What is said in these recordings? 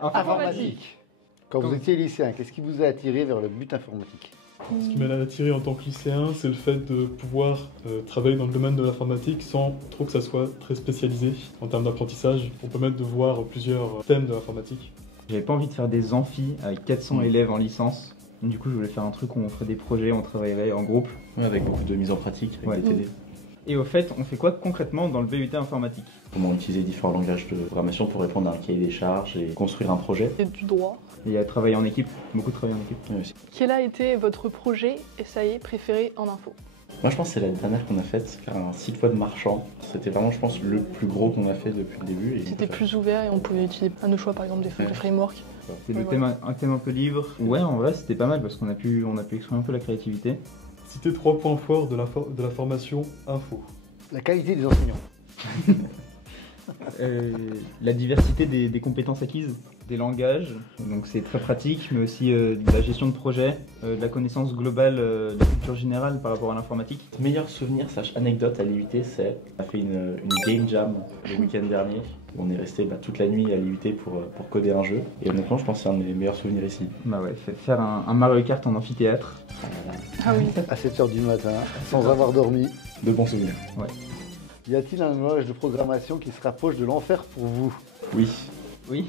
Informatique. Quand vous étiez lycéen, qu'est-ce qui vous a attiré vers le but informatique? Ce qui m'a attiré en tant que lycéen, c'est le fait de pouvoir travailler dans le domaine de l'informatique sans trop que ça soit très spécialisé en termes d'apprentissage, pour permettre de voir plusieurs thèmes de l'informatique. J'avais pas envie de faire des amphis avec 400 élèves en licence. Du coup, je voulais faire un truc où on ferait des projets, on travaillerait en groupe. Ouais, avec beaucoup de mise en pratique, avec des TD. Et au fait, on fait quoi concrètement dans le BUT informatique? Comment utiliser différents langages de programmation pour répondre à un cahier des charges et construire un projet. Et du droit. Et à travailler en équipe, beaucoup de travail en équipe. Ouais, aussi. Quel a été votre projet SAE préféré en info? Moi je pense que c'est la dernière qu'on a faite, c'est faire un site web marchand. C'était vraiment je pense le plus gros qu'on a fait depuis le début. C'était plus ouvert et on pouvait utiliser à nos choix par exemple des frameworks. C'est le thème, un thème un peu libre. Ouais, en vrai c'était pas mal parce qu'on a pu exprimer un peu la créativité. Citer 3 points forts de la formation info. La qualité des enseignants. La diversité des compétences acquises, des langages, donc c'est très pratique, mais aussi de la gestion de projet, de la connaissance globale, de la culture générale par rapport à l'informatique. Meilleur souvenir, anecdote à l'IUT, c'est on a fait une game jam le week-end dernier. On est resté toute la nuit à l'IUT pour coder un jeu. Et honnêtement, je pense que c'est un de mes meilleurs souvenirs ici. Bah ouais, faire un Mario Kart en amphithéâtre. Ah oui. À 7h du matin, sans avoir dormi. De bons souvenirs. Ouais. Y a-t-il un langage de programmation qui se rapproche de l'enfer pour vous? Oui. Oui.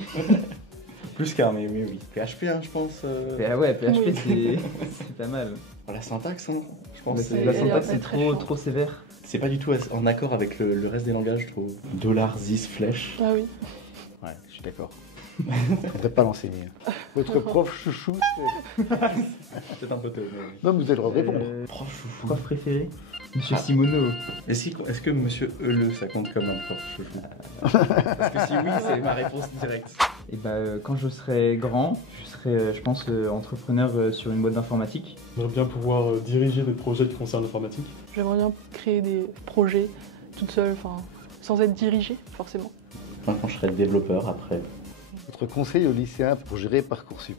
Plus qu'un, mais oui. PHP, hein, je pense. Ouais, PHP Oui. c'est pas mal. La syntaxe, hein, je pense. La syntaxe c'est c'est très trop sévère. C'est pas du tout en accord avec le reste des langages, je trouve. $, flèche. Ah oui. Ouais, je suis d'accord. On ne devrait pas l'enseigner. Votre prof chouchou, c'est... Peut-être un peu tôt. Mais... Non, mais vous allez le répondre. Prof chouchou. Prof préféré? Monsieur Simoneau. Est-ce que Monsieur Euleux, ça compte comme un prof chouchou? Parce que si oui, c'est ma réponse directe. Et quand je serai grand, je serai, je pense, entrepreneur sur une boîte d'informatique. J'aimerais bien pouvoir diriger des projets qui concernent l'informatique. J'aimerais bien créer des projets toute seule, sans être dirigée forcément. Enfin, quand je serai développeur après. Votre conseil aux lycéens pour gérer Parcoursup?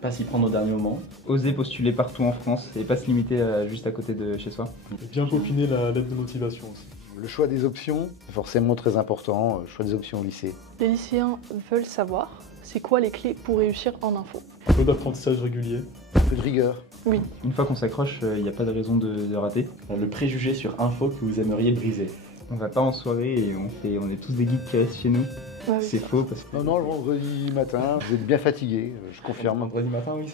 Pas s'y prendre au dernier moment. Oser postuler partout en France et pas se limiter juste à côté de chez soi. Et bien peaufiner la lettre de motivation aussi. Le choix des options, c'est forcément très important, le choix des options au lycée. Les lycéens veulent savoir, c'est quoi les clés pour réussir en info? Un peu d'apprentissage régulier. Un peu de rigueur. Oui. Une fois qu'on s'accroche, il n'y a pas de raison de rater. Le préjugé sur info que vous aimeriez briser. On va pas en soirée et on est tous des geeks qui restent chez nous. Ah oui. C'est faux parce que... Non, le vendredi matin, vous êtes bien fatigué, je confirme. Vendredi matin, oui,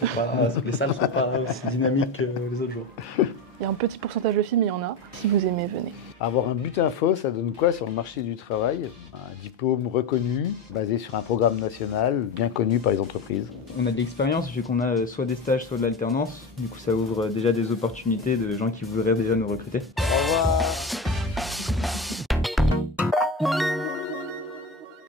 les salles sont pas aussi dynamiques que les autres jours. Il y a un petit pourcentage de filles, mais il y en a. Si vous aimez, venez. Avoir un but info, ça donne quoi sur le marché du travail? Un diplôme reconnu, basé sur un programme national, bien connu par les entreprises. On a de l'expérience vu qu'on a soit des stages, soit de l'alternance. Du coup, ça ouvre déjà des opportunités de gens qui voudraient déjà nous recruter. Au revoir.